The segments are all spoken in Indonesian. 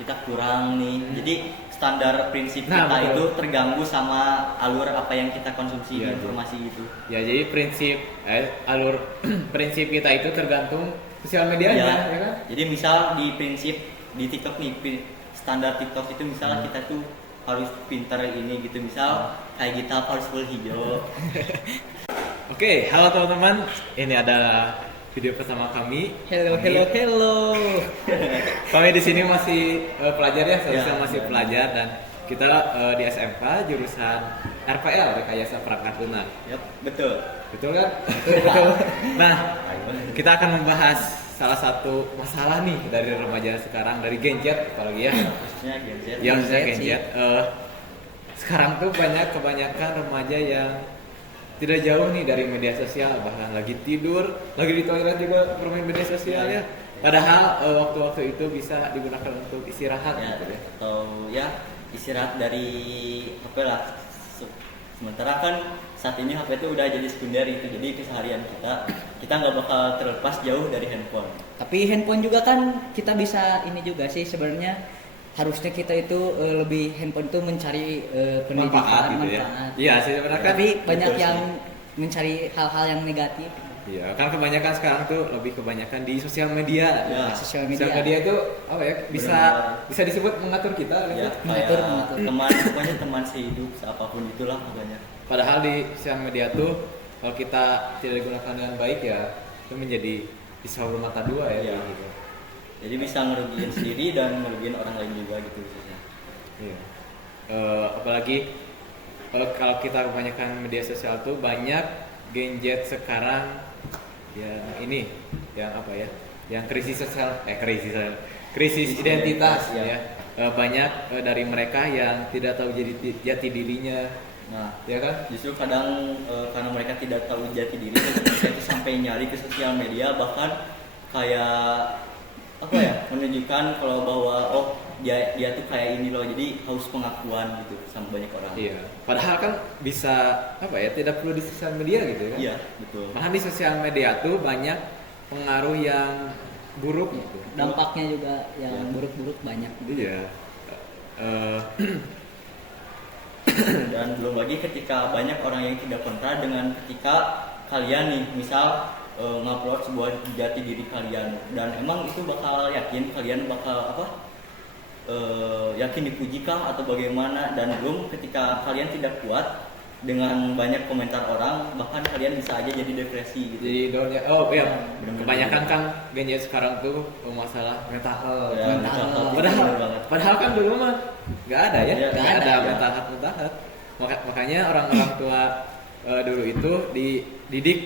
kita kurang nih. Jadi standar prinsip kita itu terganggu sama alur apa yang kita konsumsi di informasi gitu. Ya, jadi prinsip alur prinsip kita itu tergantung sosial medianya, ya kan? Jadi misal di prinsip di TikTok nih, standar TikTok itu misalnya kita tuh harus pintar ini gitu, misal kayak kita harus full hijau. Oke, halo teman-teman, ini adalah video pertama kami. Hello. Kami di sini masih pelajar ya, seharusnya masih pelajar, dan kita di SMK jurusan RPL, Rekayasa Perangkat Lunak. Yap, betul kan? Betul. Nah, kita akan membahas salah satu masalah nih dari remaja sekarang, dari Gen Z apalagi ya. Khususnya Gen Z. Yang Gen Z. Sekarang tuh kebanyakan remaja yang tidak jauh nih dari media sosial, bahkan lagi tidur, lagi di toilet juga bermain media sosial ya. Padahal waktu-waktu itu bisa digunakan untuk istirahat ya, gitu ya. Atau ya istirahat dari HP lah. Sementara kan saat ini HP itu udah jadi sekunder itu, jadi keseharian kita nggak bakal terlepas jauh dari handphone. Tapi handphone juga kan kita bisa ini juga sih sebenarnya, harusnya kita itu lebih handphone itu mencari pendidikan, manfaat. Iya sih sebenarnya. Tapi banyak yang mencari hal-hal yang negatif. Iya, kan kebanyakan sekarang tuh lebih kebanyakan di sosial media. Ya, sosial media. Sosial media itu apa ya? Bisa disebut mengatur kita ya, gitu. Mengatur. Teman, pokoknya teman sehidup, apapun itulah pokoknya. Padahal di sosial media tuh kalau kita tidak digunakan dengan baik ya itu menjadi pisau bermata dua ya. Gitu. Jadi bisa ngerugiin sendiri dan ngerugiin orang lain juga gitu khususnya. Iya. Apalagi kalau kita kebanyakan media sosial tuh banyak Gen Z sekarang yang ini yang apa ya? Yang krisis identitas ya. Banyak dari mereka yang tidak tahu jati dirinya. Nah, ya kan? Justru kadang karena mereka tidak tahu jati diri, mereka itu sampai nyari ke sosial media, bahkan kayak apa ya, menunjukkan kalau bahwa dia tuh kayak ini loh, jadi haus pengakuan gitu sama banyak orang. Iya. Padahal kan bisa apa ya, tidak perlu di sosial media gitu kan? Iya, betul. Karena di sosial media tuh banyak pengaruh yang buruk gitu. Dampaknya juga yang buruk-buruk banyak. Iya. Dan belum lagi ketika banyak orang yang tidak kontra dengan ketika kalian nih misal ngupload sebuah jati diri kalian, dan emang itu bakal yakin kalian bakal yakin dipuji kah atau bagaimana, dan belum ketika kalian tidak kuat dengan banyak komentar orang, bahkan kalian bisa aja jadi depresi gitu. Jadi down ya. Oh iya, kebanyakan kan Gen Z sekarang tuh masalah mental health. Ya, Padahal kan dulu mah nggak ada ya, nggak ada ya. mental health. Makanya orang-orang tua dulu itu dididik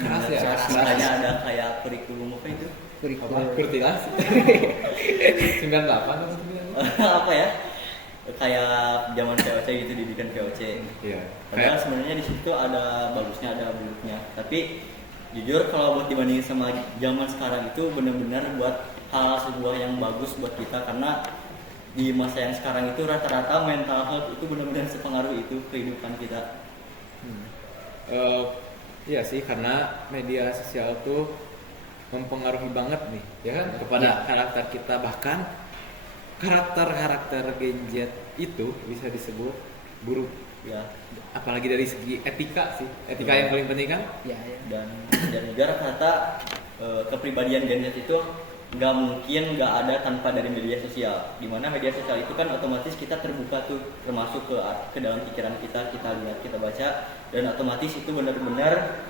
keras ya. Makanya ada kayak kurikulum apa itu? Kurtilas 98 atau 99. Apa ya? Kayak zaman VOC gitu, didikan VOC. Iya. Padahal sebenarnya di situ ada bagusnya, ada buruknya. Tapi jujur kalau buat dibandingin sama zaman sekarang itu benar-benar buat hal sebuah yang bagus buat kita, karena di masa yang sekarang itu rata-rata mental health itu benar-benar sepengaruh itu kehidupan kita. Iya sih, karena media sosial tuh mempengaruhi banget nih, ya kan, kepada karakter kita. Bahkan karakter Gen Z itu bisa disebut buruk Ya, apalagi dari segi etika sih, yang paling penting kan. Ya. Dan juga rata-rata kepribadian Gen Z itu nggak mungkin nggak ada tanpa dari media sosial. Dimana media sosial itu kan otomatis kita terbuka tuh, termasuk ke dalam pikiran kita lihat, kita baca, dan otomatis itu benar-benar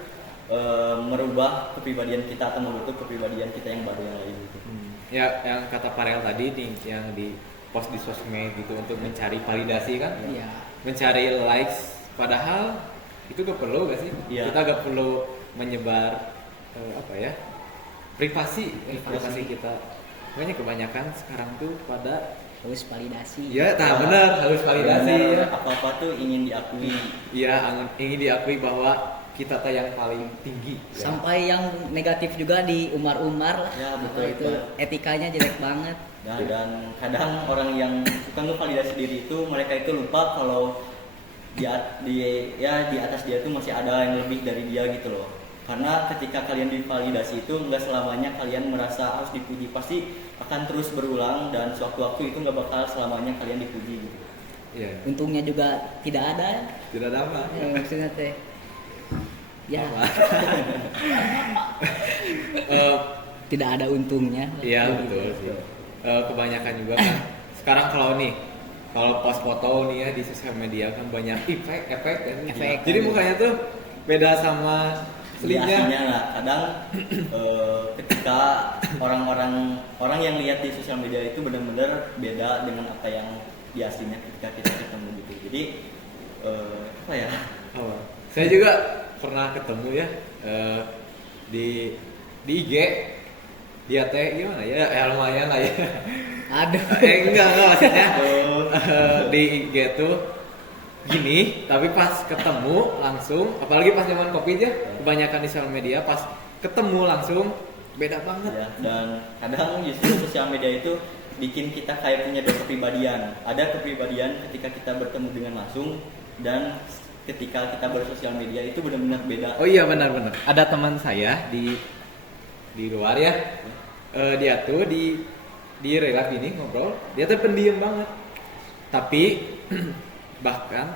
merubah kepribadian kita atau membentuk kepribadian kita yang baru yang lain gitu. Ya, yang kata Farel tadi nih, yang di post di sosmed gitu untuk mencari validasi kan, mencari likes, padahal itu gak perlu gak sih? Ya. Kita gak perlu menyebar privasi kita. Makanya kebanyakan sekarang tuh pada harus validasi. Ya, benar, harus validasi. Apa-apa tuh ingin diakui. Iya, ingin diakui bahwa kita tuh yang paling tinggi. Sampai yang negatif juga di umar-umar lah. Ya, betul. Itu etikanya jelek banget. Ya, dan kadang orang yang suka ngevalidasi diri itu, mereka itu lupa kalau di atas dia tuh masih ada yang lebih dari dia gitu loh. Karena ketika kalian divalidasi itu nggak selamanya kalian merasa harus dipuji, pasti akan terus berulang dan sewaktu-waktu itu nggak bakal selamanya kalian dipuji gitu. Iya. Untungnya juga tidak ada. Tidak ada apa. Maksudnya teh. Ya, Apa? Eh, tidak ada untungnya. Iya betul sih. Kebanyakan juga kan sekarang kalau post foto nih ya di sosial media kan banyak efek kan. Efek. Jadi mukanya tuh beda sama Aslinya aslinya. lah kadang ketika orang yang lihat di sosial media itu benar-benar beda dengan apa yang di aslinya ketika kita ketemu gitu. Jadi apa ya? Apa? Saya juga pernah ketemu ya di IG. Dia teh gimana ya? Lumayan lah ya. Aduh. Enggak maksudnya Aduh. di IG tuh gini, tapi pas ketemu langsung, apalagi pas zaman Covid ya, kebanyakan di sosial media pas ketemu langsung beda banget. Ya, dan kadang justru sosial media itu bikin kita kayak punya dua kepribadian. Ada kepribadian ketika kita bertemu dengan langsung dan ketika kita bersosial media itu benar-benar beda. Oh iya benar-benar. Ada teman saya di luar ya, dia tuh di real life ini ngobrol, dia tuh pendiam banget. Tapi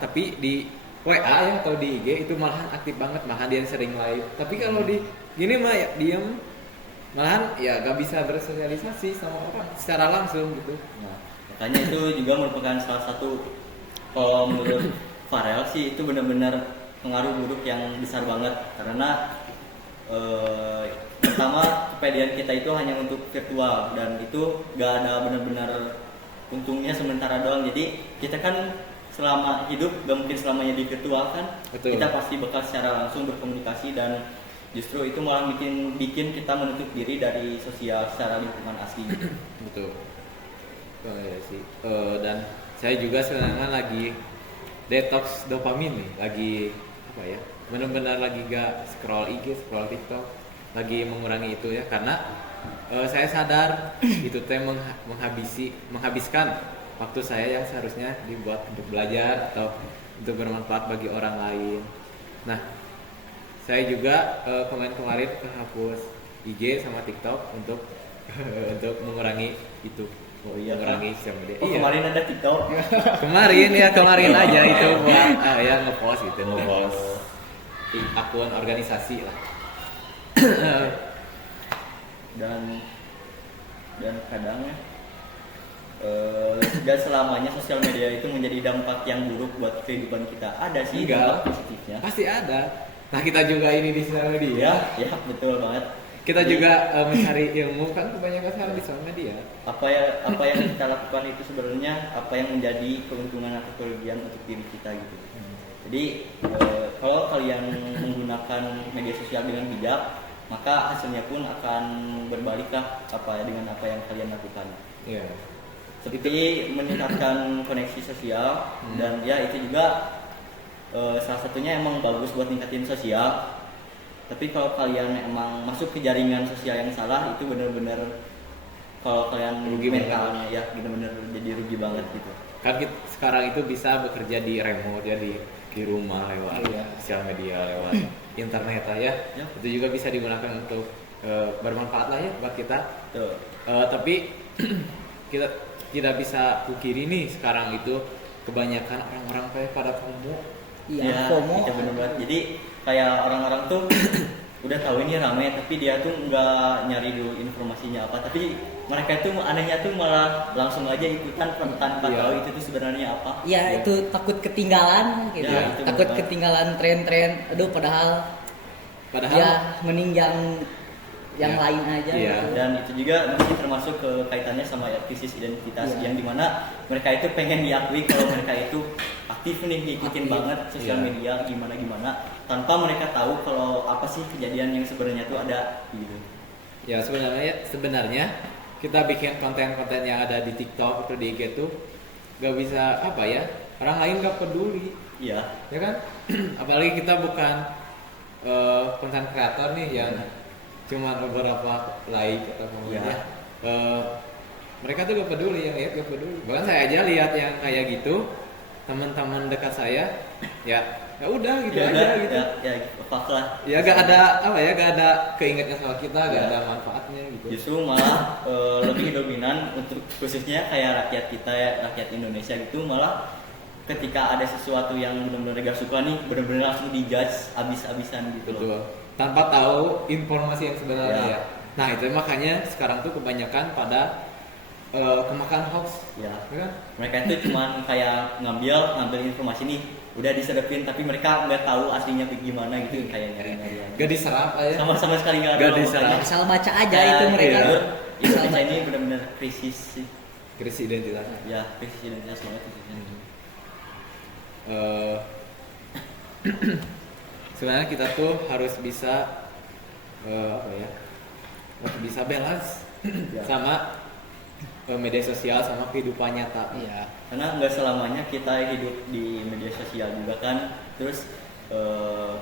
tapi di WA ya atau di IG itu malahan aktif banget, malahan dia sering live. Tapi kalau di gini mah ya diem, malahan ya gak bisa bersosialisasi sama orang secara langsung gitu. Nah, makanya itu juga merupakan salah satu, kalau menurut Farel sih itu benar-benar pengaruh buruk yang besar banget karena pertama kepedean kita itu hanya untuk virtual dan itu gak ada benar-benar untungnya sementara doang. Jadi kita kan selama hidup gak mungkin selamanya di virtual kan. Betul. Kita pasti bakal secara langsung berkomunikasi dan justru itu malah bikin kita menutup diri dari sosial secara lingkungan asli. Betul. Ya sih. Dan saya juga sebenarnya lagi detox dopamin nih, lagi apa ya? Benar-benar lagi gak scroll IG, scroll TikTok, lagi mengurangi itu ya karena saya sadar itu teh menghabiskan waktu saya yang seharusnya dibuat untuk belajar atau untuk bermanfaat bagi orang lain. Nah, saya juga kemarin kehapus IG sama TikTok untuk untuk mengurangi itu. Oh iya, mengurangi sosial media. Oh, Iya. kemarin ada TikTok. Kemarin aja itu ya ngepost gitu, ngepost di akun organisasi lah. dan kadang gak selamanya sosial media itu menjadi dampak yang buruk buat kehidupan kita. Ada sih Enggak. dampak positifnya. Pasti ada. Nah, kita juga ini di sosial media. Ya betul banget. Kita juga mencari ilmu kan kebanyakan sekarang di sosial media. Apa yang kita lakukan itu sebenarnya apa yang menjadi keuntungan atau kerugian untuk diri kita gitu. Jadi kalau kalian menggunakan media sosial dengan bijak, maka hasilnya pun akan berbalik lah dengan apa yang kalian lakukan. Iya. Seperti meningkatkan koneksi sosial dan ya itu juga salah satunya emang bagus buat ningkatin sosial. Tapi kalau kalian emang masuk ke jaringan sosial yang salah itu benar-benar kalau kalian Rugi mentalnya ya benar-benar jadi rugi banget gitu. Kan sekarang itu bisa bekerja di remote ya di rumah lewat sosial media, lewat internet lah ya. Itu juga bisa digunakan untuk bermanfaat lah ya buat kita. Tuh. Tapi kita tidak bisa pungkiri nih sekarang itu kebanyakan orang-orang kayak pada FOMO. Iya, Ya, FOMO. itu bener banget. Jadi kayak orang-orang tuh udah tahu ini rame tapi dia tuh nggak nyari dulu informasinya apa, tapi mereka tuh anehnya tuh malah langsung aja ikutan tanpa Iya. tahu itu tuh sebenarnya apa. Iya, itu takut ketinggalan gitu. Ya, itu Takut benar. ketinggalan tren-tren. Aduh, padahal ya mending yang Ya. lain aja. Iya. gitu. Dan itu juga masih termasuk ke kaitannya sama krisis identitas Iya. yang dimana mereka itu pengen diakui kalau mereka itu aktif nih ngikutin Aktif. banget sosial Iya. media gimana tanpa mereka tahu kalau apa sih kejadian yang sebenarnya tuh ada gitu. Ya sebenarnya kita bikin konten-konten yang ada di TikTok atau di IG tuh gak bisa apa ya, orang lain gak peduli Iya. ya kan. Apalagi kita bukan konten kreator nih yang cuma beberapa like atau Iya. kemudian mereka tuh gak peduli, yang lihat gak peduli. Bahkan saya aja lihat yang kayak gitu, teman-teman dekat saya ya ya udah gitu Ya aja udah, gitu. ya fuck lah. Ya gak ada apa ya, gak ada keingetnya sama kita, gak Ya. ada manfaatnya gitu. Justru malah lebih dominan untuk khususnya kayak rakyat kita ya, rakyat Indonesia gitu, malah ketika ada sesuatu yang benar-benar gak suka nih, benar-benar langsung dijudge abis-abisan gitu loh. Betul. Tanpa tahu informasi yang sebenarnya Ya. ya. Nah itu makanya sekarang tuh kebanyakan pada kemakan hoax. Ya. Ya kan? Mereka itu cuman kayak ngambil informasi nih, udah disedepin, tapi mereka nggak tahu aslinya gimana gitu, kayak nyari-nyari aja. Gak diserap aja. Sama sekali nggak ada. Gak diserap. makanya. Asal baca aja Ya, itu mereka. iya. Asal Indonesia baca. ini benar-benar krisis sih. Krisis identitas. Ya, krisis identitas banget itu. Eh, sebenarnya kita tuh harus bisa apa ya, harus bisa balance Ya. sama media sosial sama kehidupan nyata. Iya. Karena nggak selamanya kita hidup di media sosial juga kan. Terus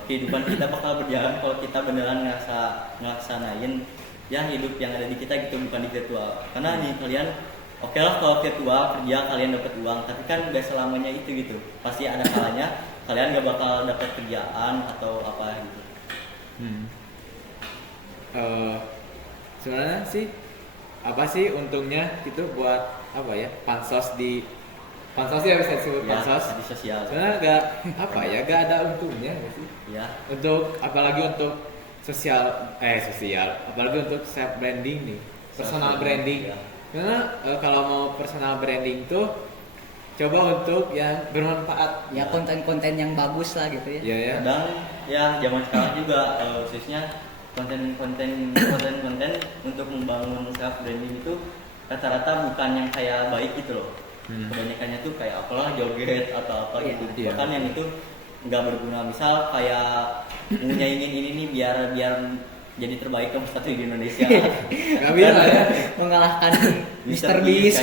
kehidupan kita bakal berjalan kalau kita beneran ngelaksanain ya hidup yang ada di kita gitu, bukan di virtual. Karena nih kalian oke lah kalau virtual kerja kalian dapat uang, tapi kan nggak selamanya itu gitu. Pasti ada kalanya kalian nggak bakal dapat kerjaan atau apa gitu. Sebenarnya sih apa sih untungnya gitu buat apa ya, pansos ya bisa disebut Ya, pansos. di sosial. Sebenarnya gak apa ya, gak ada untungnya nggak sih Ya, untuk, apalagi untuk sosial, apalagi untuk self branding nih, personal Self branding. branding, ya. Karena kalau mau personal branding tuh coba untuk yang bermanfaat. Ya konten-konten yang bagus lah gitu ya. Iya ya. kadang ya zaman sekarang juga khususnya konten-konten untuk membangun self branding itu rata-rata bukan yang kayak baik gitu loh. Kebanyakannya tuh kayak apalah joget atau apa gitu. Iya. Bahkan yang itu nggak berguna. Misal kayak mau nyanyiin ini nih biar jadi terbaik nomor satu di Indonesia. Gak bisa ya. Mengalahkan Mr. Mr. Beast.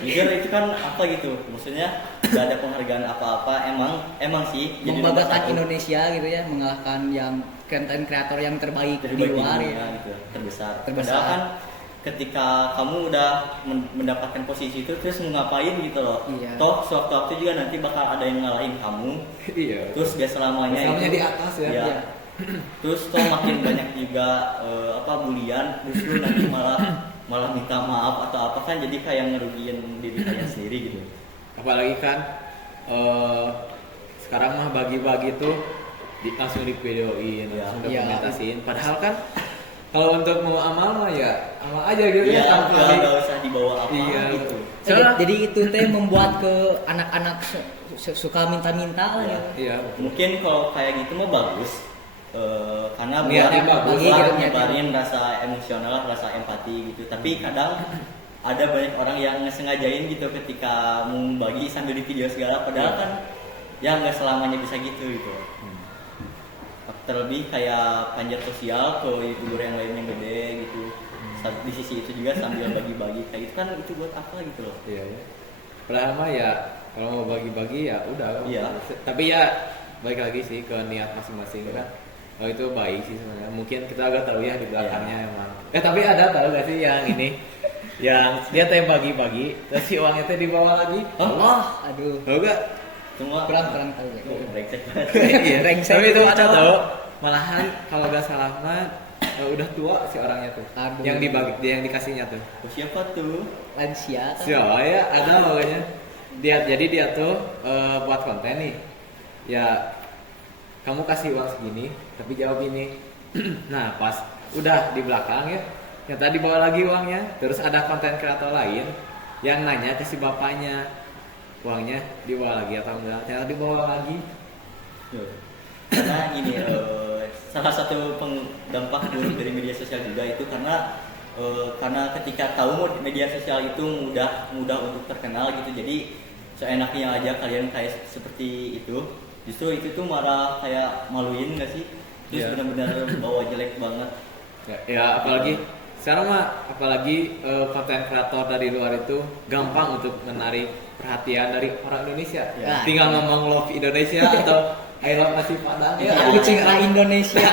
Jujur itu kan apa gitu. Maksudnya nggak ada penghargaan apa-apa. Emang sih jadi nomor Membanggakan satu. Indonesia gitu ya, mengalahkan yang konten kreator yang terbaik di Terbaik di luar dunia ya. gitu, terbesar. Terbesar. Padahal kan ketika kamu udah mendapatkan posisi itu terus mau ngapain gitu loh. Iya. Toh sewaktu-waktu juga nanti bakal ada yang ngalahin kamu. Iya. Terus gak selamanya Selamanya itu di atas ya. Iya. Iya. Terus toh makin banyak juga bulian, justru nanti malah minta maaf atau apa kan, jadi kayak ngerugiin diri kalian sendiri gitu. Apalagi kan sekarang mah bagi-bagi tuh langsung di videoin, Iya. langsung Iya. dokumentasiin. Padahal kan kalau untuk mau amal mah ya amal aja gitu Iya, ya, tanpa nggak usah dibawa apa Iya. gitu. Jadi itu teh membuat ke anak-anak suka minta-minta lah Iya. ya. Iya. Mungkin kalau kayak gitu mah bagus. Karena Niatnya buat bagus lah, niatnya. nyebarin rasa emosional, rasa empati gitu. Tapi kadang ada banyak orang yang ngesengajain gitu ketika mau bagi sambil di video segala, padahal kan ya nggak selamanya bisa gitu gitu. Terlebih kayak panjat sosial ke youtuber yang lain yang gede gitu. Di sisi itu juga sambil bagi-bagi kayak gitu kan, itu buat apa gitu loh. Iya ya. Padahal mah ya kalau mau bagi-bagi ya udah. Iya. Tapi ya balik lagi sih ke niat masing-masing kan. Oh, itu baik sih sebenarnya. Mungkin kita agak tahu ya di belakangnya emang. Tapi ada tahu gak sih yang ini? Yang dia teh bagi-bagi, terus si uangnya teh dibawa lagi. Allah, aduh. Tahu gak? Semua Kurang tahu ya. brengsek banget. Iya, Brengsek tapi itu tuh, ada cowok. tahu. Malahan kalau gak salah mah udah tua si orangnya tuh. Aduh. Yang dibagi, dia yang dikasihnya tuh. Oh, siapa tuh? Lansia kan? Siapa ya? Ada pokoknya. Jadi dia tuh buat konten nih. Ya kamu kasih uang segini, tapi jawab ini. Nah pas udah di belakang ya, yang tadi bawa lagi uangnya, terus ada konten kreator lain yang nanya ke si bapaknya, uangnya dibawa lagi atau enggak? Ternyata dibawa lagi. Tuh. Karena ini salah satu dampak buruk dari media sosial juga itu karena ketika tahu media sosial itu mudah untuk terkenal gitu, jadi seenaknya aja kalian kayak seperti itu, justru itu tuh malah kayak maluin nggak sih? Terus Iya. benar-benar bawa jelek banget. Ya apalagi sekarang mah apalagi konten kreator dari luar itu gampang untuk menarik perhatian dari orang Indonesia. Ya. Tinggal ngomong love Indonesia atau I love nasi padang ya. Aku cinta Indonesia.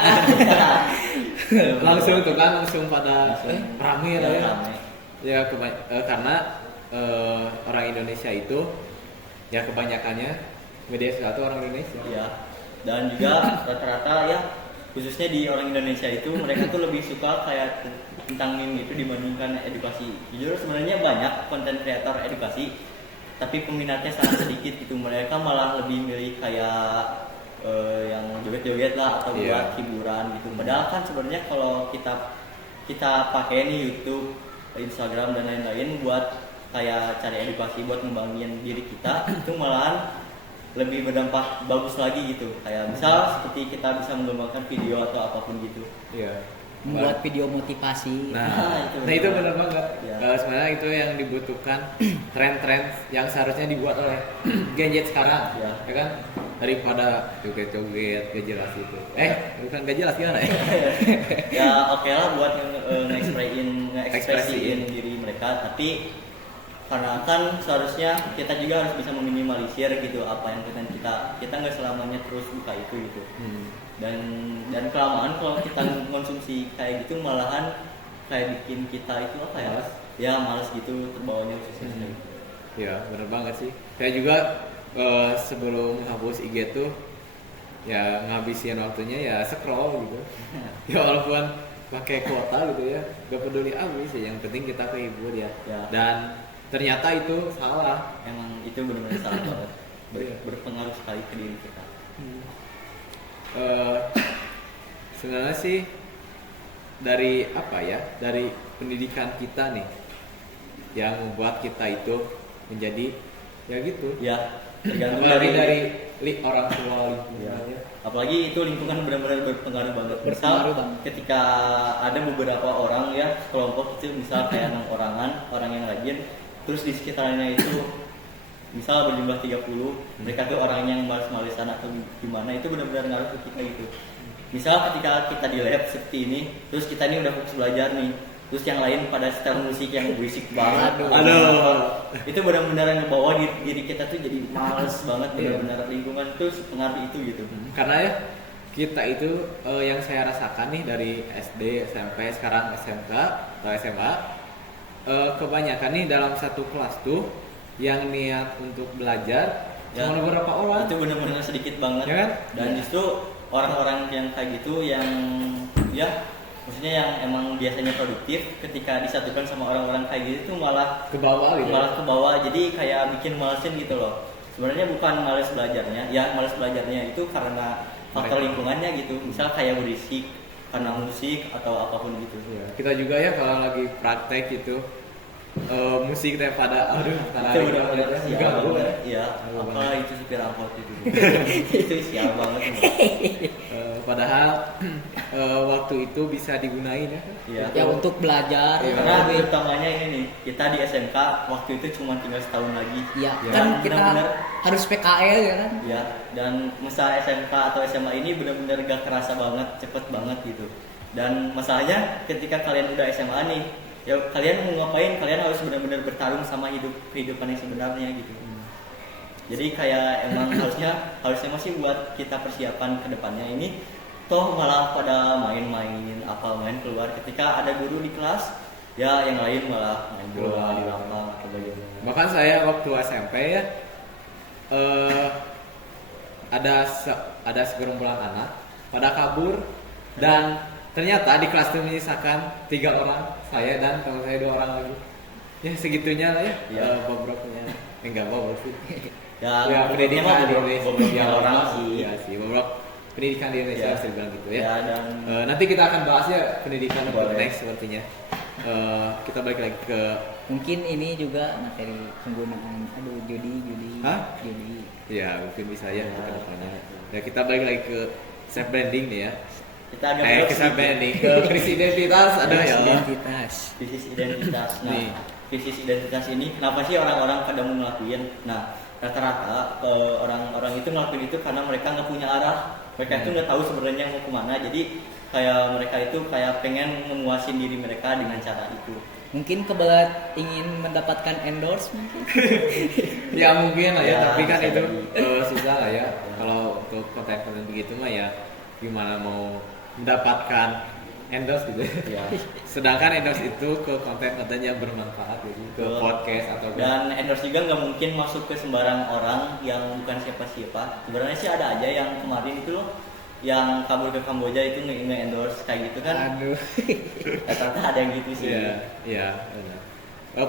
Langsung tuh kan langsung pada rame Ya, lah ya. rame. Ya karena orang Indonesia itu ya kebanyakannya media sosial itu orang Indonesia. Ya, Dan juga rata-rata ya khususnya di orang Indonesia itu mereka tuh lebih suka kayak tentang meme itu dibandingkan edukasi. Jujur sebenarnya banyak konten kreator edukasi, tapi peminatnya sangat sedikit gitu. Mereka malah lebih milih kayak yang joget-joget lah atau Iya. buat hiburan gitu. Padahal kan sebenarnya kalau kita pakai nih YouTube, Instagram dan lain-lain buat kayak cari edukasi buat ngembangin diri kita itu malahan lebih berdampak bagus lagi gitu. Kayak misal seperti kita bisa mengembangkan video atau apapun gitu. Iya. Membuat video motivasi. Nah, itu itu benar. benar banget. Ya. Sebenarnya itu yang dibutuhkan tren-tren yang seharusnya dibuat oleh gadget sekarang, Ya. ya kan? Daripada joget-joget gak jelas itu. Bukan gak jelas gimana ya? Ya oke lah buat ngekspresiin Ekspresiin. diri mereka, tapi karena kan seharusnya kita juga harus bisa meminimalisir gitu apa yang kita nggak selamanya terus buka itu gitu. Dan kelamaan kalau kita konsumsi kayak gitu malahan kayak bikin kita itu apa ya? Malas. Ya malas gitu terbawanya khususnya. Ya, benar banget sih. Saya juga sebelum hapus IG tuh ya ngabisin waktunya ya scroll gitu. Ya walaupun pakai kuota gitu ya, gak peduli habis ya. Yang penting kita kehibur ya. Ya. Dan ternyata itu salah. Emang itu benar-benar salah banget. Iya. Berpengaruh sekali ke diri kita. Sebenarnya sih dari apa ya, dari pendidikan kita nih yang membuat kita itu menjadi ya gitu. Ya tergantung Apalagi dari orang tua Ya. lingkungan ya. Apalagi itu lingkungan benar-benar berpengaruh banget. Misal Berpengaruh banget. ketika ada beberapa orang ya kelompok itu misal kayak 6 orang yang rajin, terus di sekitarnya itu misal berjumlah 30, mereka tuh orangnya yang malas-malesan atau gimana, itu benar-benar ngaruh ke kita gitu. Misal ketika kita di lab seperti ini, terus kita ini udah fokus belajar nih, terus yang lain pada setel musik yang berisik banget. Aduh. Itu benar-benar ngebawa diri kita tuh jadi males banget, benar-benar lingkungan tuh pengaruh itu gitu. Karena ya kita itu yang saya rasakan nih dari SD, SMP, sekarang SMK atau SMA, kebanyakan nih dalam satu kelas tuh yang niat untuk belajar Ya. cuma beberapa orang. Itu benar-benar sedikit banget. Ya kan? Dan justru orang-orang yang kayak gitu yang ya maksudnya yang emang biasanya produktif ketika disatukan sama orang-orang kayak gitu tuh malah Ke bawah gitu. malah ke bawah, jadi kayak bikin malesin gitu loh. Sebenarnya bukan males belajarnya, ya males belajarnya itu karena faktor lingkungannya gitu. Misal kayak berisik karena musik atau apapun gitu. Ya, kita juga ya kalau lagi praktek gitu musik daripada aduh Itu benar-benar sial ganggu banget. ya. Iya, apa itu supir angkot itu. Itu sial banget. Padahal waktu itu bisa digunain ya. Iya. Ya untuk belajar. Iya. Karena lebih- utamanya ini nih, kita di SMK waktu itu cuma tinggal setahun lagi. Ya, Ya, kan Dan kita benar-benar- harus PKL ya kan. Ya, dan masa SMK atau SMA ini benar-benar gak kerasa banget, cepet banget gitu. Dan masalahnya ketika kalian udah SMA nih, ya kalian mau ngapain? Kalian harus benar-benar bertarung sama kehidupan yang sebenarnya gitu. Jadi kayak emang harusnya masih buat kita persiapan ke depannya ini. Toh malah pada main-main main keluar ketika ada guru di kelas, ya yang lain malah main bola di lapang atau bagaimana. Bahkan saya waktu SMP ya ada segerombolan anak pada kabur dan ternyata di kelas itu menyisakan 3 orang, saya dan teman saya 2 orang lagi. Ya segitunya lah ya. Iya. Bobroknya. Enggak bobrok sih. Ya, Pendidikan di bobrok- Indonesia. bobroknya Ya, orang sih. Iya sih, bobrok pendidikan di Indonesia Ya. harus dibilang gitu ya. Ya, dan Nanti kita akan bahas ya pendidikan untuk Boleh. next sepertinya. Kita balik lagi ke Mungkin ini juga materi penggunaan judi. Hah? Judi. ya mungkin bisa ya Ya. ke depannya. Ya kita balik lagi ke self branding nih ya. kita agak Ke belok self sedikit. branding, ke krisis identitas ada ya. Identitas. Krisis identitas. Nah, Nih. krisis identitas ini kenapa sih orang-orang pada mau ngelakuin? Nah, rata-rata orang-orang itu ngelakuin itu karena mereka nggak punya arah. Mereka itu nggak tahu sebenarnya mau kemana. Jadi kayak mereka itu kayak pengen memuasin diri mereka dengan cara itu. Mungkin kebelat ingin mendapatkan endorse mungkin. Ya mungkin lah ya, Ya, tapi kan bisa itu jadi. susah lah ya. Kalau untuk konten-konten begitu mah ya gimana mau mendapatkan endorse gitu. Ya. Sedangkan endorse itu ke konten-konten yang bermanfaat gitu, ke Betul. podcast atau Dan endorse juga nggak mungkin masuk ke sembarang orang yang bukan siapa-siapa. Sebenarnya sih ada aja yang kemarin itu loh, yang kabur ke Kamboja itu nge-endorse kayak gitu kan. Aduh. Rata-rata ada yang gitu sih. Iya, iya, benar.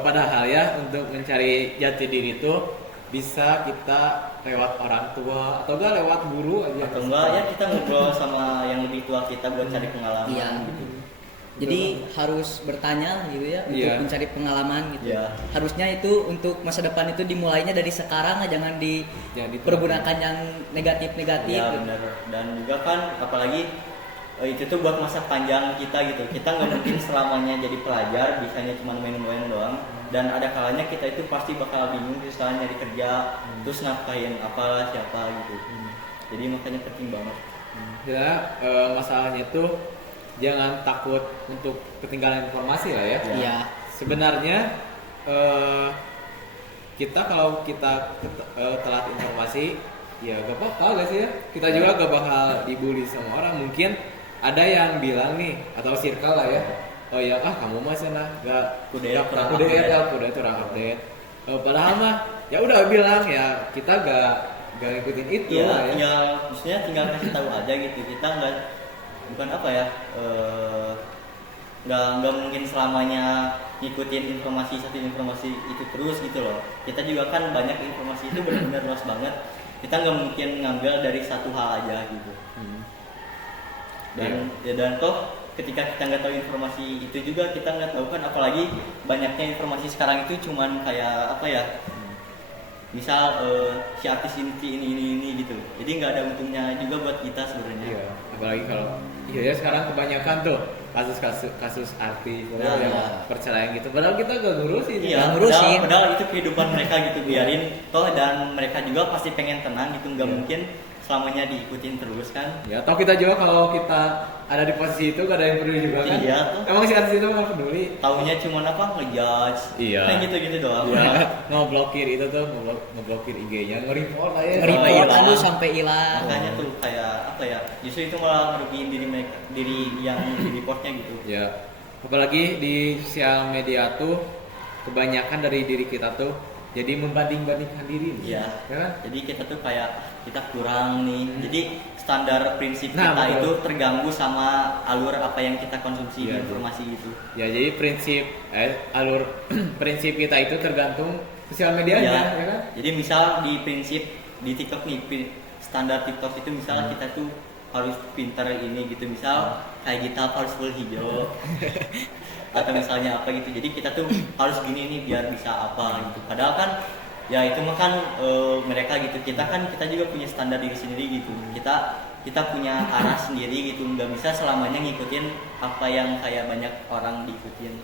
Padahal ya untuk mencari jati diri itu bisa kita lewat orang tua atau enggak lewat guru aja. Atau enggak ya kita ngobrol sama yang lebih tua kita buat cari pengalaman Iya. gitu. Jadi harus bertanya gitu ya untuk Iya. mencari pengalaman gitu. Iya. Harusnya itu untuk masa depan itu dimulainya dari sekarang, jangan Jangan dipergunakan yang negatif-negatif. Iya gitu. benar. Dan juga kan apalagi itu tuh buat masa panjang kita gitu. Kita nggak mungkin selamanya jadi pelajar, bisanya cuma main-main doang. Dan ada kalanya kita itu pasti bakal bingung misalnya nyari kerja, terus nafkahin apalah siapa gitu. Jadi makanya penting banget. Ya, masalahnya itu jangan takut untuk ketinggalan informasi lah ya. Iya. Sebenarnya kita kalau kita telat informasi ya gak apa-apa gak sih ya. Kita juga gak bakal dibully sama orang. Mungkin ada yang bilang nih atau circle lah ya. Oh ya kamu mah sana gak Kudu kurang kurang update. Padahal mah ya udah bilang ya kita gak ngikutin itu Iya, lah ya. tinggal maksudnya tinggal kasih tahu aja gitu. Kita nggak bukan apa ya, nggak mungkin selamanya ngikutin informasi satu informasi itu terus gitu loh. Kita juga kan banyak informasi itu benar-benar luas banget. Kita nggak mungkin ngambil dari satu hal aja gitu. Dan toh ketika kita nggak tahu informasi itu juga kita nggak tahu kan, apalagi banyaknya informasi sekarang itu cuman kayak apa ya, misal si artis ini gitu, jadi nggak ada untungnya juga buat kita sebenarnya. Iya, apalagi kalau ya sekarang kebanyakan tuh kasus artis Nah, yang iya. perceraian gitu. Padahal kita gak ngurusin. Iya, Nggak ngurusin. padahal itu kehidupan mereka gitu, biarin toh, dan mereka juga pasti pengen tenang gitu, nggak Iya. mungkin selamanya diikutin terus kan. Ya, atau kita juga kalau kita ada di posisi itu gak ada yang peduli juga kan. Iya, tuh. Emang si artis itu gak peduli. Taunya cuma apa, ngejudge, Iya. kayak gitu doang. Iya, ngeblokir itu tuh, ngeblokir IG-nya, nge-report lah ya. Nge-report Iya. anu sampai hilang. Makanya tuh kayak apa ya, justru itu malah merugiin diri yang di reportnya gitu. Ya, apalagi di sosial media tuh kebanyakan dari diri kita tuh jadi membanding-bandingkan diri. Iya. Ya kan? Jadi kita tuh kayak kita kurang nih. Jadi standar prinsip Nah, kita betul. itu terganggu sama alur apa yang kita konsumsi Iya, di informasi gitu. Ya, jadi prinsip alur prinsip kita itu tergantung sosial medianya, ya kan? Jadi misal di prinsip di TikTok nih, standar TikTok itu misal kita tuh harus pintar ini gitu, misal kayak kita harus full hijau atau misalnya apa gitu. Jadi kita tuh harus gini nih biar bisa apa gitu. Padahal kan ya itu mah kan mereka gitu. Kita juga punya standar diri sendiri gitu. Kita punya arah sendiri gitu. Nggak bisa selamanya ngikutin apa yang kayak banyak orang diikutin.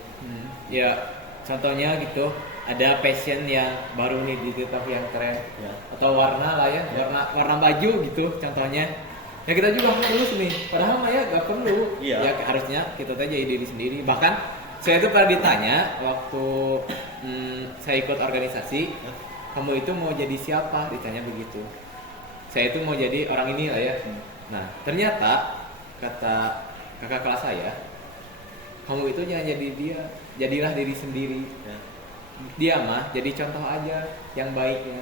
Ya, contohnya gitu, ada fashion yang baru nih di TikTok yang keren, Ya. atau warna lah ya, warna baju gitu contohnya. Ya kita juga harus nih, padahal mah ya gak perlu. Iya. Ya harusnya kita tuh jadi diri sendiri. Bahkan saya itu pernah ditanya waktu saya ikut organisasi, Ya. kamu itu mau jadi siapa? Ditanya begitu. Saya itu mau jadi orang ini lah ya. Nah, ternyata kata kakak kelas saya, kamu itu jangan jadi dia, jadilah diri sendiri. Ya. Dia mah jadi contoh aja yang baiknya.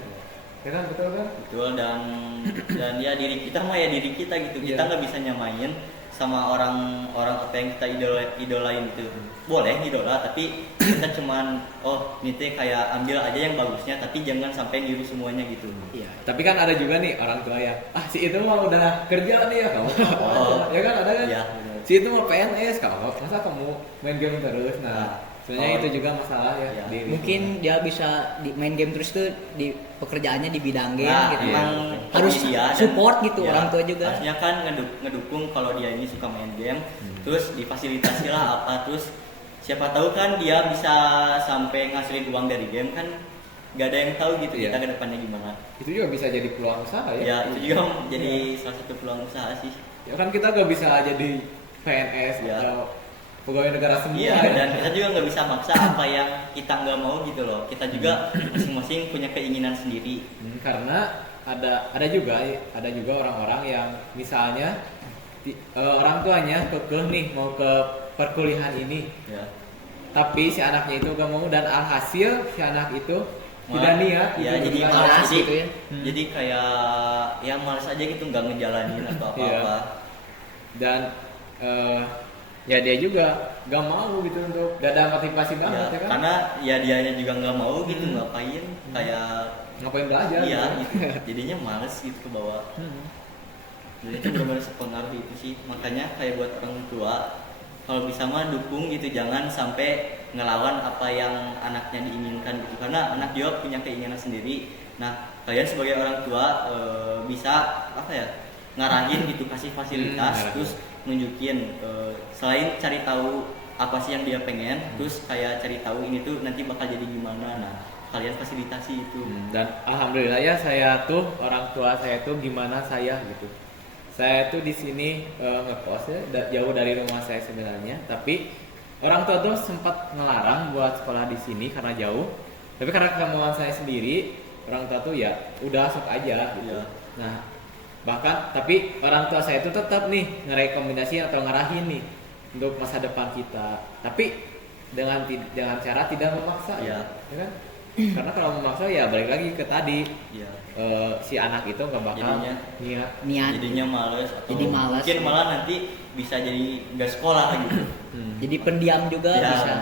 Ya kan, betul kan? Betul, dan ya diri kita mah ya diri kita gitu. Kita Iya. nggak bisa nyamain sama orang apa yang kita idolain gitu. Boleh idola, tapi kita cuman ini teh kayak ambil aja yang bagusnya, tapi jangan sampai niru semuanya gitu. Iya. Tapi kan ada juga nih orang tua yang si itu mah udah kerja nih ya kamu. Ya kan ada kan? Iya, benar. Si itu mau PNS kamu, masa kamu main game terus? Nah, sebenarnya itu juga masalah ya. Iya. diri. Mungkin dia bisa main game terus tuh di pekerjaannya di bidang game Nah, gitu. emang Harus dia dan- support gitu ya, orang tua juga. Harusnya kan ngedukung kalau dia ini suka main game, terus difasilitasi lah apa, terus siapa tahu kan dia bisa sampai ngasilin uang dari game kan, nggak ada yang tahu gitu Iya. kita ke depannya gimana. Itu juga bisa jadi peluang usaha ya. Ya itu juga jadi salah satu peluang usaha sih. Ya kan kita gak bisa jadi PNS Iya. atau pegawai negara semua. Iya, ya. dan kita juga nggak bisa maksa apa yang kita nggak mau gitu loh. Kita juga masing-masing punya keinginan sendiri. Karena ada juga orang-orang yang misalnya orang tuanya kekeh nih mau ke perkuliahan ini, Ya. tapi si anaknya itu gak mau dan alhasil si anak itu tidak Malah- niat ya gitu, jadi kan. malas Malas jadi, gitu ya. jadi kayak ya malas aja gitu nggak ngejalanin atau Iya. apa-apa. Dan ya dia juga gak mau gitu untuk gak ada motivasi Ya, banget ya kan, karena ya dianya juga nggak mau gitu ngapain kayak ngapain belajar iya gitu. gitu. Jadinya males gitu ke bawah. Jadi itu benar-benar sepengaruh itu sih, makanya kayak buat orang tua kalau bisa mah dukung gitu, jangan sampai ngelawan apa yang anaknya diinginkan gitu, karena anak juga punya keinginan sendiri. Nah kalian sebagai orang tua bisa apa ya, ngarahin gitu, kasih fasilitas, ngarahin. terus nunjukin selain cari tahu apa sih yang dia pengen, terus kayak cari tahu ini tuh nanti bakal jadi gimana. Nah kalian fasilitasi itu. Dan alhamdulillah ya saya tuh orang tua saya tuh gimana saya gitu. Saya tuh di sini ngekos ya, jauh dari rumah saya sebenarnya, tapi orang tua tuh sempat ngelarang buat sekolah di sini karena jauh. Tapi karena kemauan saya sendiri, orang tua tuh ya udah sok aja gitu. Iya. Nah, bahkan tapi orang tua saya itu tetap nih ngerekomendasi atau ngarahin nih untuk masa depan kita. Tapi dengan cara tidak memaksa Iya. ya kan? Karena kalau memaksa ya balik lagi ke tadi, Iya. si anak itu nggak bakal Jadinya niat. jadinya males atau Jadi males. mungkin malah nanti bisa jadi nggak sekolah gitu. Jadi pendiam juga Ya. bisa.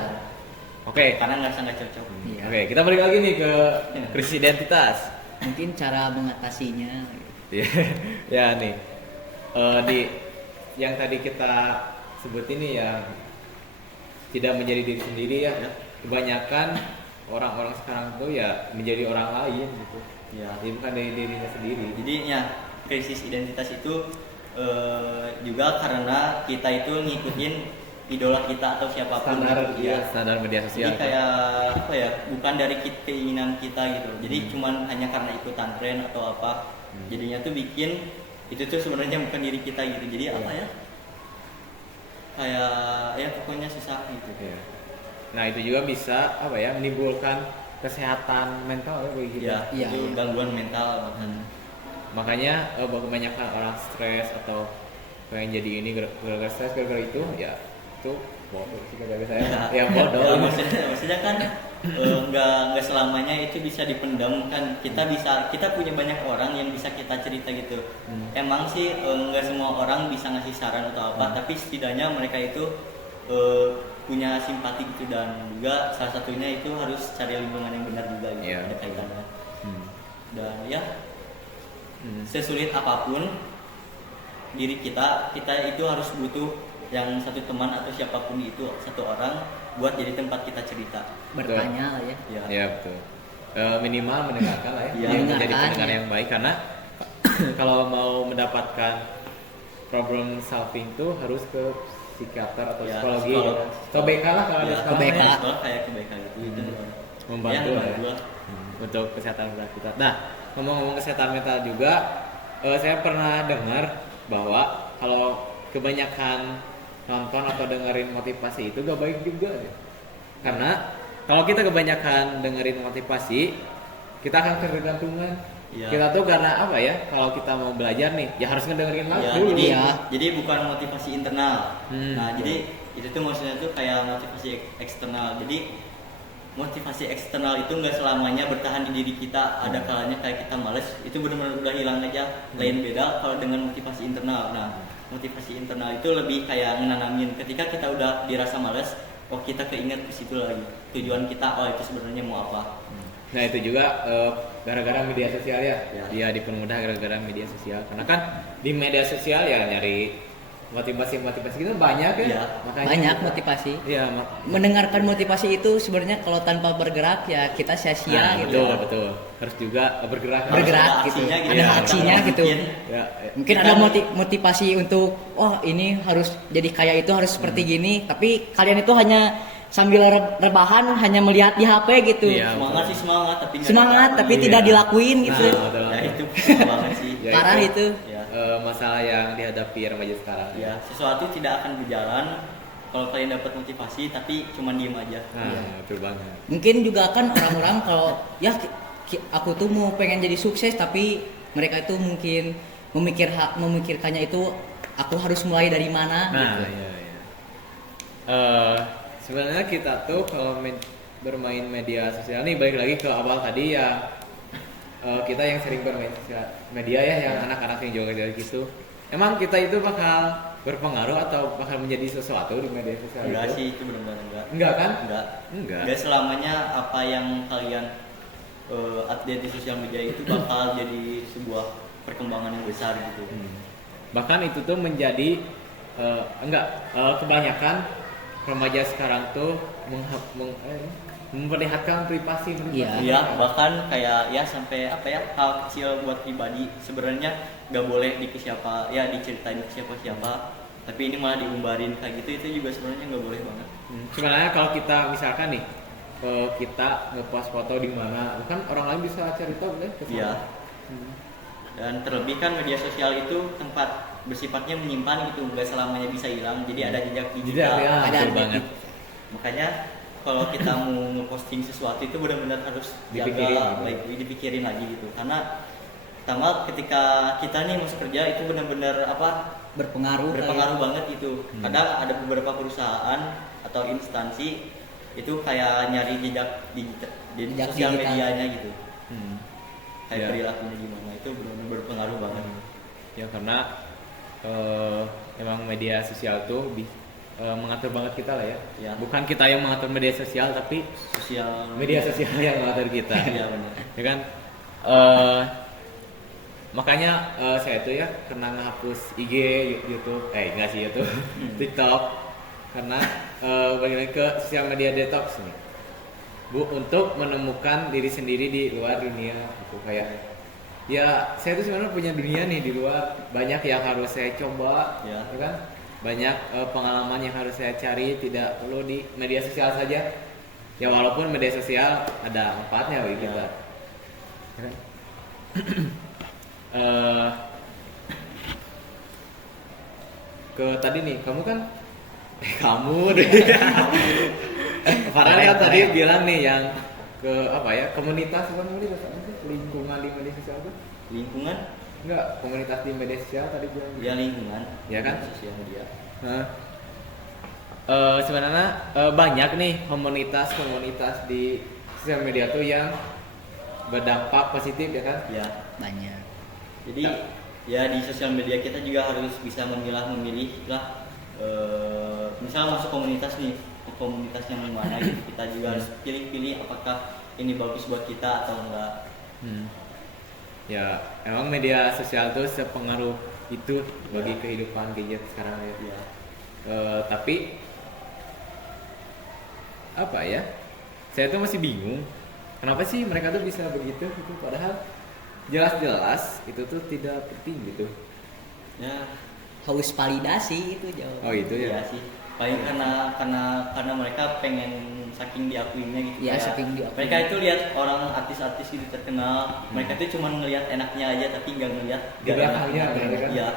Oke, Karena nggak cocok. Iya. oke, kita balik lagi nih ke krisis identitas. Mungkin cara mengatasinya. Ya nih, di yang tadi kita sebut ini ya tidak menjadi diri sendiri ya. Ya. Kebanyakan orang-orang sekarang tuh ya menjadi orang lain gitu. Ya. Jadi bukan dari dirinya sendiri. Jadi ya krisis identitas itu juga karena kita itu ngikutin idola kita atau siapapun Standar gitu. ya, standar media Jadi sosial. kayak apa ya, bukan dari keinginan kita gitu. Jadi cuman hanya karena ikutan tren atau apa. Jadinya tuh bikin itu tuh sebenarnya bukan diri kita gitu. Jadi apa ya? Kayak ya pokoknya susah gitu. Ya. Nah itu juga bisa apa ya menimbulkan kesehatan mental ya bagi kita. Ya, Iya, itu iya. gangguan mental bahkan. Makanya kebanyakan orang stres atau pengen jadi ini gara-gara stres gara-gara itu ya itu bodoh sih kata saya. Ya bodoh. Ya, maksudnya kan nggak selamanya itu bisa dipendam kan. Kita punya banyak orang yang bisa kita cerita gitu. Emang sih nggak semua orang bisa ngasih saran atau apa, tapi setidaknya mereka itu punya simpati gitu, dan juga salah satunya itu harus cari lingkungan yang benar juga gitu. Iya. Ada kaitannya. Hmm. Dan ya sesulit apapun diri kita itu harus butuh yang satu teman atau siapapun itu, satu orang buat jadi tempat kita cerita. Bertanya lah ya. Ya. Ya betul. Minimal mendengarkan lah ya. Iya, Jadi menjadi mendengarkan, pendengar ya. yang baik karena kalau mau mendapatkan problem solving tuh harus ke psikiater atau Ya, psikologi. psikolog. Ke BK lah kalau ada Ya, sekolah. ke BK. ya. sekolah kayak ke BK gitu. Itu Membantu ya, lah ya. membantu lah. Untuk kesehatan mental kita. Nah, ngomong-ngomong kesehatan mental juga, saya pernah dengar bahwa kalau kebanyakan nonton atau dengerin motivasi itu gak baik juga ya. Karena kalau kita kebanyakan dengerin motivasi, kita akan ketergantungan. Iya. Kita tuh karena apa ya? Kalau kita mau belajar nih, ya harus ngedengerin lagu Ya, dulu. jadi bukan motivasi internal. Nah, ya. jadi itu tuh maksudnya tuh kayak motivasi eksternal. Jadi motivasi eksternal itu nggak selamanya bertahan di diri kita. Ada kalanya kayak kita males, itu benar-benar udah hilang aja. Lain beda kalau dengan motivasi internal. Nah, motivasi internal itu lebih kayak menanamin. Ketika kita udah dirasa males, oh kita keinget ke situ lagi. Tujuan kita, oh itu sebenarnya mau apa? Nah itu juga gara-gara media sosial ya. Ya. Dia dipermudah gara-gara media sosial. Karena kan di media sosial ya nyari motivasi itu banyak ya. Ya. Makanya Banyak motivasi. Iya, Mendengarkan motivasi itu sebenarnya kalau tanpa bergerak ya kita sia-sia nah, gitu. betul. Harus juga bergerak. Harus Bergerak ada gitu. aksinya gitu. Ada Ya, aksinya kita gitu. bikin. Ya, Mungkin ada motivasi untuk ini harus jadi kaya itu harus seperti gini, tapi kalian itu hanya sambil rebahan hanya melihat di HP gitu. Iya. Semangat sih semangat, tapi nggak Semangat tapi Iya. tidak dilakuin gitu. Nah, betul. Ya itu susah banget sih. Ya, Parah itu. Ya. Masalah yang dihadapi remaja sekarang. Ya, sesuatu tidak akan berjalan kalau kalian dapat motivasi tapi cuma diem aja. Nah, betul banget. Mungkin juga kan orang-orang kalau ya aku tuh mau pengen jadi sukses tapi mereka itu mungkin memikirkannya itu aku harus mulai dari mana Nah, gitu. iya, iya. Sebenarnya kita tuh kalau bermain media sosial nih balik lagi ke awal tadi ya, kita yang sering bermain sosial media ya, yang anak-anak yang juga dari gitu. Emang kita itu bakal berpengaruh atau bakal menjadi sesuatu di media sosial Enggak itu? sih, itu benar-benar enggak. Enggak kan? Enggak. Enggak. Enggak selamanya apa yang kalian update di sosial media itu bakal jadi sebuah perkembangan yang besar gitu. Bahkan itu tuh menjadi kebanyakan remaja sekarang tuh memperlihatkan privasi menurut Iya. saya. Iya, bahkan kayak ya sampai apa ya, hal kecil buat pribadi sebenarnya nggak boleh diceritain ke siapa-siapa, tapi ini malah diumbarin kayak gitu, itu juga sebenarnya nggak boleh banget. Sebenarnya kalau kita misalkan nih kita ngepost foto di mana, kan orang lain bisa cari tahu deh ke sana. Iya. Dan terlebih kan media sosial itu tempat bersifatnya menyimpan gitu, nggak selamanya bisa hilang, jadi ada jejak digital. Ya, Ada betul banget. Makanya kalau kita mau ngeposting sesuatu itu benar-benar harus Dipikirin jaga gitu. baik-baik, dipikirin lagi gitu. Karena pertama ketika kita nih masuk kerja itu benar-benar Berpengaruh berpengaruh banget gitu. Kadang ada beberapa perusahaan atau instansi itu kayak nyari jejak digital di Jejak sosial digital. medianya gitu. Kayak Ya. perilakunya gimana, itu benar-benar berpengaruh banget. Ya karena emang media sosial tuh mengatur banget kita lah ya. Ya. Bukan kita yang mengatur media sosial, tapi Sosial media sosial yang mengatur kita. Iya benar. Ya kan? Makanya saya tuh ya pernah ngehapus IG, YouTube, enggak sih YouTube, TikTok, karena balik lagi ke sosial media detox nih, Bu, untuk menemukan diri sendiri di luar dunia. Gitu kayak ya saya tuh sebenarnya punya dunia nih di luar, banyak yang harus saya coba, Ya. ya kan? Banyak pengalaman yang harus saya cari, tidak perlu di media sosial saja. Ya walaupun media sosial ada manfaatnya bagi kita. Ya kan? Ke tadi nih, kamu kan kamu deh. Farhan kan tadi bilang nih yang ke apa ya, komunitas lingkungan di media sosial itu? Lingkungan Enggak, komunitas di media sosial tadi bilang. ya lingkungan Ya kan? sosial media. Nah, sebenarnya banyak nih komunitas di sosial media tuh yang berdampak positif ya kan? Ya. banyak. Jadi ya di sosial media kita juga harus bisa memilih lah. Misal masuk komunitas nih, komunitas yang mana gitu, kita juga harus pilih-pilih apakah ini bagus buat kita atau enggak. Ya, emang media sosial tuh sepengaruh itu bagi kehidupan gadget sekarang ya. Ya. Tapi apa ya? Saya tuh masih bingung. Kenapa sih mereka tuh bisa begitu? Gitu? Padahal jelas-jelas itu tuh tidak penting gitu. Ya, Haus validasi itu jauh. Oh itu iya ya. sih. Paling karena mereka pengen saking diakuinya gitu. Iya, Kayak saking diakui. mereka itu lihat orang artis-artis gitu terkenal, mereka tuh cuma ngelihat enaknya aja tapi nggak ngelihat Di belakangnya, bener kan? Iya.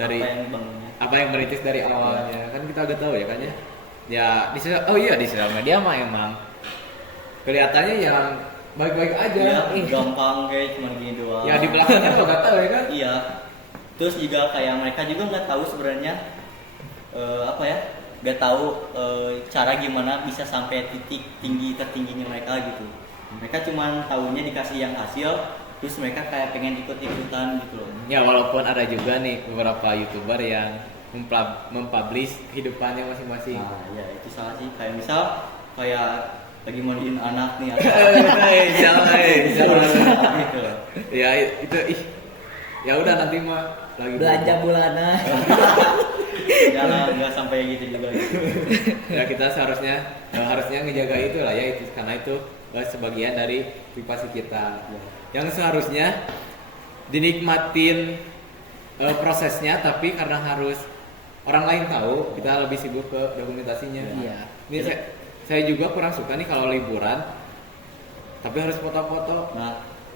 Dari- apa yang dibangunnya. Apa yang merintis dari awalnya kan kita udah tahu ya kan ya. Ya di sosial media mah emang kelihatannya yang baik-baik aja. Iya, gampang kayak cuma gini doang. Ya di belakangnya lo nggak tahu ya kan? Iya. Terus juga kayak mereka juga nggak tahu sebenarnya nggak tahu cara gimana bisa sampai titik tinggi tertingginya mereka gitu. Mereka cuma tahunya dikasih yang hasil, terus mereka kayak pengen ikut-ikutan gitu loh. Ya walaupun ada juga nih beberapa YouTuber yang mempublish kehidupannya masing-masing. Nah, ya itu salah sih. Kayak misal kayak lagi mandiin anak nih atau Jangan. gitu loh. Ya itu ya udah nanti mah lagi Belanja bulanan. Jangan nggak sampai gitu juga gitu. Ya kita harusnya ngejaga itu lah ya, itu karena itu sebagian dari privasi kita. Yang seharusnya dinikmatin prosesnya, tapi karena harus orang lain tahu, kita lebih sibuk ke dokumentasinya. Iya. Ini saya juga kurang suka nih kalau liburan tapi harus foto-foto.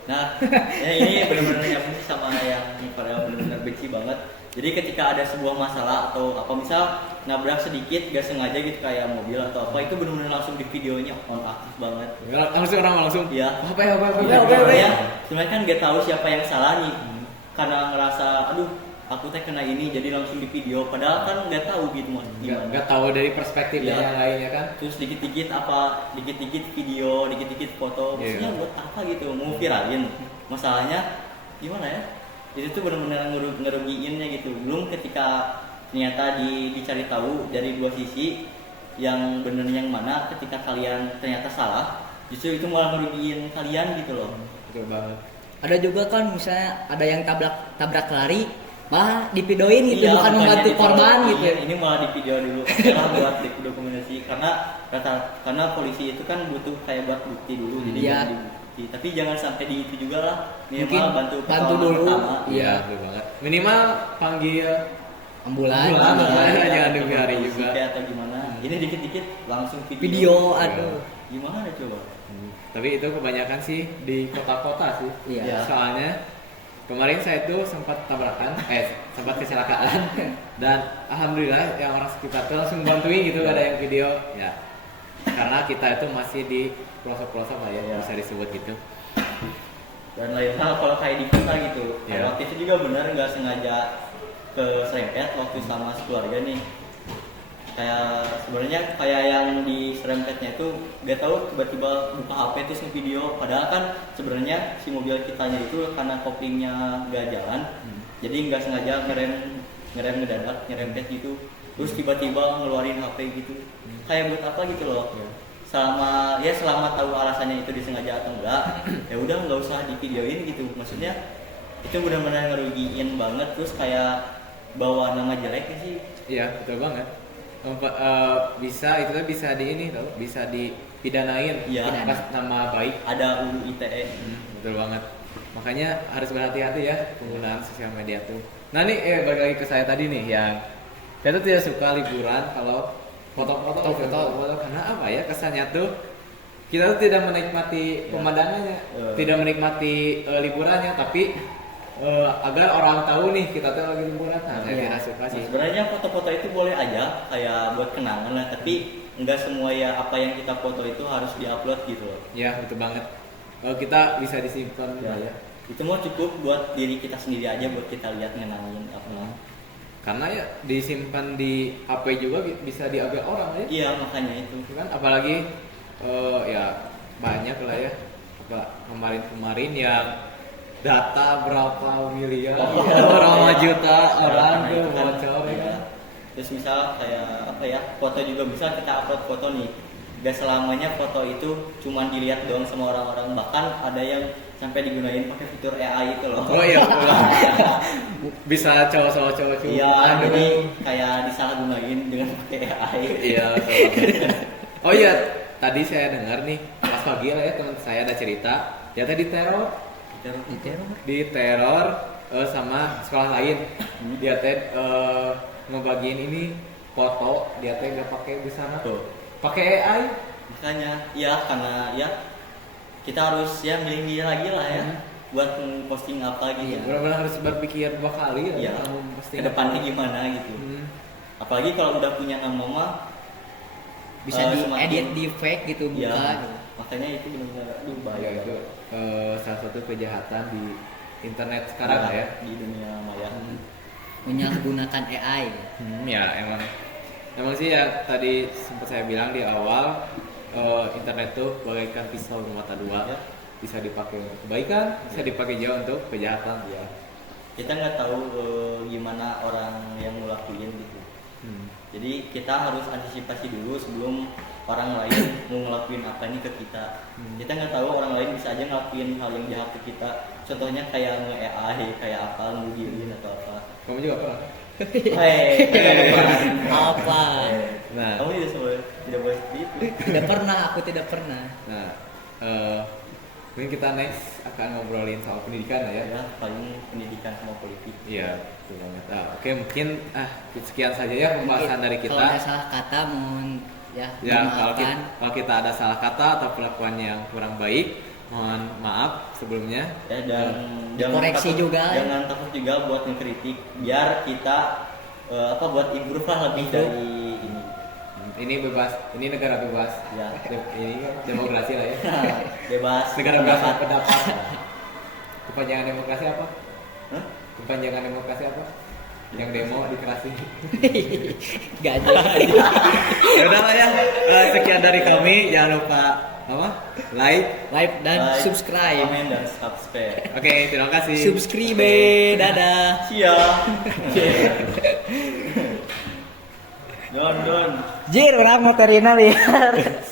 Nah, ya ini benar-benar nyambung sama yang pada benar-benar benci banget. Jadi ketika ada sebuah masalah atau apa, misal nabrak sedikit gak sengaja gitu kayak mobil atau apa, itu benar-benar langsung di videonya on aktif banget. Langsung Iya. apa Ya, sebenarnya kan gak tahu siapa yang salah nih. Karena ngerasa aduh aku teh kena ini jadi langsung di video, padahal kan nggak tahu gitu mas gimana. nggak tahu dari perspektif Iya. yang lainnya kan. Terus dikit-dikit video, dikit-dikit foto, Iya. maksudnya buat apa gitu, mau viralin. Masalahnya gimana ya? Itu tuh benar-benar ngerugiinnya gitu. Belum ketika ternyata dicari tahu dari dua sisi, yang benar yang mana, ketika kalian ternyata salah, justru itu malah ngerugiin kalian gitu loh. Betul banget. Ada juga kan misalnya ada yang tabrak lari malah divideoin gitu, Iya, bukan makanya membantu di- korban gitu. iya, ini malah di video dulu setelah buat dokumentasi, karena polisi itu kan butuh kayak buat bukti dulu, jadi Iya. jangan dibukti. Tapi jangan sampai di itu juga lah, Mungkin minimal bantu pertolongan dulu. pertama. Iya, betul banget. Minimal panggil Ambulan. Ambulan. Iya, Jangan atau nunggu hari polisi juga. kayak atau gimana. Ini dikit-dikit langsung Video, aduh. Gimana coba? Tapi itu kebanyakan sih di kota-kota sih. Iya. Soalnya kemarin saya tuh sempat sempat kecelakaan dan alhamdulillah yang orang sekitar tuh langsung bantuin gitu, ada yang video ya. Karena kita itu masih di pelosok-pelosok lah ya, Iya. bisa disebut gitu. Dan lain hal kalau kayak di kota gitu. Iya. Waktu itu juga benar nggak sengaja ke serempet waktu sama sekeluarga nih. Kayak sebenarnya kayak yang di serempetnya itu dia tahu tiba-tiba buka HP terus ngevideo, padahal kan sebenarnya si mobil kitanya itu karena koplingnya nggak jalan, jadi nggak sengaja ngerem ngedadak nyerempet gitu, terus tiba-tiba ngeluarin HP gitu. Kayak buat apa gitu loh. Selama tahu alasannya itu disengaja atau enggak, ya udah nggak usah divideoin gitu. Maksudnya itu benar-benar ngerugiin banget, terus kayak bawa nama jelek sih. Iya, betul banget. Bisa itu tuh bisa di ini tau, bisa dipidanain. Iya. Atas nama baik. Ada UU ITE. Betul banget. Makanya harus berhati-hati ya penggunaan sosial media tuh. Nah nih balik lagi ke saya tadi nih, yang saya tuh tidak suka liburan kalau foto-foto karena apa ya, kesannya tuh kita tuh tidak menikmati pemandangannya, tidak menikmati liburannya, tapi agar orang tahu nih kita tuh lagi liburan. Nah, saya Iya. tidak suka sih. Sebenarnya foto-foto itu boleh aja kayak buat kenangan lah, tapi enggak semua ya apa yang kita foto itu harus diupload gitu loh. Ya betul banget. Kalau kita bisa disimpan Ya, ya. itu mau cukup buat diri kita sendiri aja, buat kita lihat ngenangin apa. Karena ya disimpan di HP juga bisa diambil orang ya. Iya makanya itu. Kan apalagi ya banyak lah ya, apa kemarin yang data berapa miliar berapa juta orang Nah, tuh itu kan, bocor ya iya. kan. Terus misal kayak apa ya, foto juga bisa kita upload foto nih. Gak selamanya foto itu cuma dilihat doang sama orang-orang, bahkan ada yang sampai digunain pakai fitur AI itu loh. Oh iya betul. Bisa cowok-cowok Iya, cuan gitu. jadi kayak disalahgunain dengan pakai AI. Iya betul banget. Oh iya, tadi saya dengar nih pas pagi lah ya, teman saya ada cerita dia tadi diteror sama sekolah lain. Dia teh ngebagiin ini foto, dia teh nggak pakai busana, Tuh. pakai AI. Makanya ya karena ya kita harus ya milih lagi lah ya buat posting apa gitu. Benar-benar harus berpikir dua kali Iya. ya kamu pasti Kedepannya gimana gitu. Apalagi kalau udah punya nama mah Bisa semakin- diedit di fake gitu, Iya. bukan. Makanya itu benar-benar aduh bahaya Ya, itu salah satu kejahatan di internet sekarang lah ya. di dunia maya. Menyalahgunakan AI. Ya emang sih ya tadi sempat saya bilang di awal, internet tuh bagaikan pisau bermata dua, Ya. bisa dipakai untuk kebaikan, bisa dipakai juga untuk kejahatan. Ya. Kita nggak tahu gimana orang yang ngelakuin gitu. Jadi kita harus antisipasi dulu sebelum orang lain mau ngelakuin apa ini ke kita. Kita nggak tahu orang lain bisa aja ngelakuin hal yang jahat ke kita. Contohnya kayak nge-AI, kayak apa, ngegirin atau apa. Kamu juga pernah? Apa? Nah. Kamu tidak boleh seperti itu. Tidak pernah, aku tidak pernah. Nah, mungkin kita next akan ngobrolin soal pendidikan lah ya. Ya, paling pendidikan sama politik. Iya, betul banget. Oke, mungkin sekian saja ya pembahasan dari kita. Kalau ada salah kata mohon ya, Ya, kalau dimaafkan. kalau kita ada salah kata atau perlakuan yang kurang baik, mohon maaf sebelumnya. Ya, dan Dikoreksi juga, ya. Jangan takut juga buat ngekritik biar kita buat improve lah lebih Improve. dari ini. Ini bebas, ini negara bebas. Ya. Ini kan demokrasi lah ya. Bebas Negara bebas pendapat. Kepanjangan demokrasi apa? Hah? Kepanjangan demokrasi apa? yang demo dikerasin. Gak jadi. Ya udah lah ya. Sekian dari kami. Jangan lupa apa? Like dan subscribe. Komen dan subscribe. Oke, terima kasih. Subscribe. Dadah. Siap. Don. Jir, orang motorina liar.